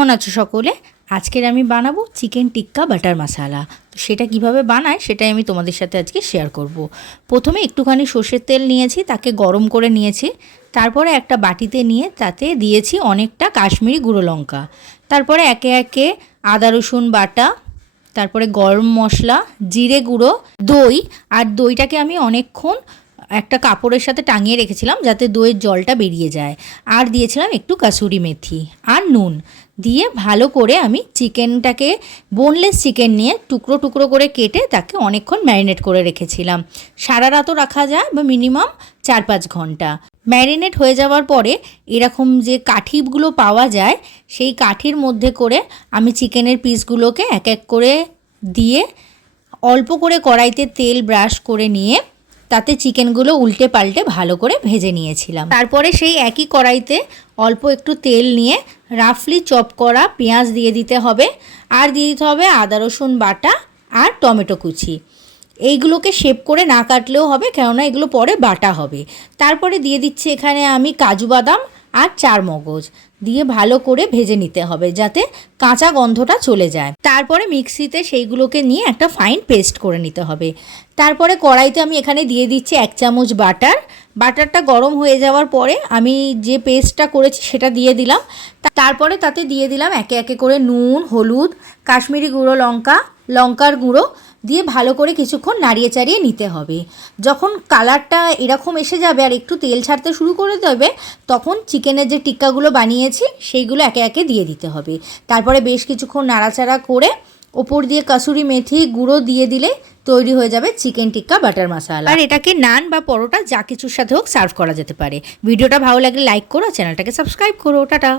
কেমন আছো সকলে? আজকের আমি বানাবো চিকেন টিক্কা বাটার মশালা। তো সেটা কীভাবে বানায় সেটাই আমি তোমাদের সাথে আজকে শেয়ার করব। প্রথমে একটুখানি সর্ষের তেল নিয়েছি, তাকে গরম করে নিয়েছি। তারপরে একটা বাটিতে নিয়ে তাতে দিয়েছি অনেকটা কাশ্মীরি গুঁড়ো লঙ্কা। তারপরে একে একে আদা, রসুন বাটা, তারপরে গরম মশলা, জিরে গুঁড়ো, দই। আর দইটাকে আমি অনেকক্ষণ একটা কাপড়ের সাথে টাঙিয়ে রেখেছিলাম যাতে দইয়ের জলটা বেরিয়ে যায়। আর দিয়েছিলাম একটু কাসুরি মেথি আর নুন। দিয়ে ভালো করে আমি চিকেনটাকে বোনলেস চিকেন নিয়ে টুকরো টুকরো করে কেটে তাকে অনেকক্ষণ ম্যারিনেট করে রেখেছিলাম। সারা রাতও রাখা যায় বা মিনিমাম চার পাঁচ ঘণ্টা। ম্যারিনেট হয়ে যাওয়ার পরে এরকম যে কাঠিগুলো পাওয়া যায়, সেই কাঠির মধ্যে করে আমি চিকেনের পিসগুলোকে এক এক করে দিয়ে অল্প করে কড়াইতে তেল ব্রাশ করে নিয়ে তাতে চিকেনগুলো উল্টে পাল্টে ভালো করে ভেজে নিয়েছিলাম। তারপরে সেই একই কড়াইতে অল্প একটু তেল নিয়ে রাফলি চপ করা পেঁয়াজ দিয়ে দিতে হবে, আর দিয়ে দিতে হবে আদা, রসুন বাটা আর টমেটো কুচি। এইগুলোকে শেপ করে না কাটলেও হবে, কেননা এগুলো পরে বাটা হবে। তারপরে দিয়ে দিচ্ছি এখানে আমি কাজু বাদাম আর চার মগজ দিয়ে ভালো করে ভেজে নিতে হবে যাতে কাঁচা গন্ধটা চলে যায়। তারপরে মিক্সিতে সেইগুলোকে নিয়ে একটা ফাইন পেস্ট করে নিতে হবে। তারপরে কড়াইতে আমি এখানে দিয়ে দিচ্ছি এক চামচ বাটার বাটারটা গরম হয়ে যাওয়ার পরে আমি যে পেস্টটা করেছি সেটা দিয়ে দিলাম। তারপরে তাতে দিয়ে দিলাম একে একে করে নুন, হলুদ, কাশ্মীরি গুঁড়ো, লঙ্কা, লঙ্কার গুঁড়ো দিয়ে ভালো করে কিছুক্ষণ নাড়িয়ে চাড়িয়ে নিতে হবে। যখন কালারটা এরকম এসে যাবে আর একটু তেল ছাড়তে শুরু করে দেবে, তখন চিকেনের যে টিক্কাগুলো বানিয়েছি, সেইগুলো একে একে দিয়ে দিতে হবে। তারপরে বেশ কিছুক্ষণ নাড়াচাড়া করে ওপর দিয়ে কাসুরি মেথি গুঁড়ো দিয়ে দিলে তৈরি হয়ে যাবে চিকেন টিক্কা বাটার মশালা। আর এটাকে নান বা পরোটা যা কিছুর সাথে হোক সার্ভ করা যেতে পারে। ভিডিওটা ভালো লাগলে লাইক করো, চ্যানেলটাকে সাবস্ক্রাইব করো। টাটা।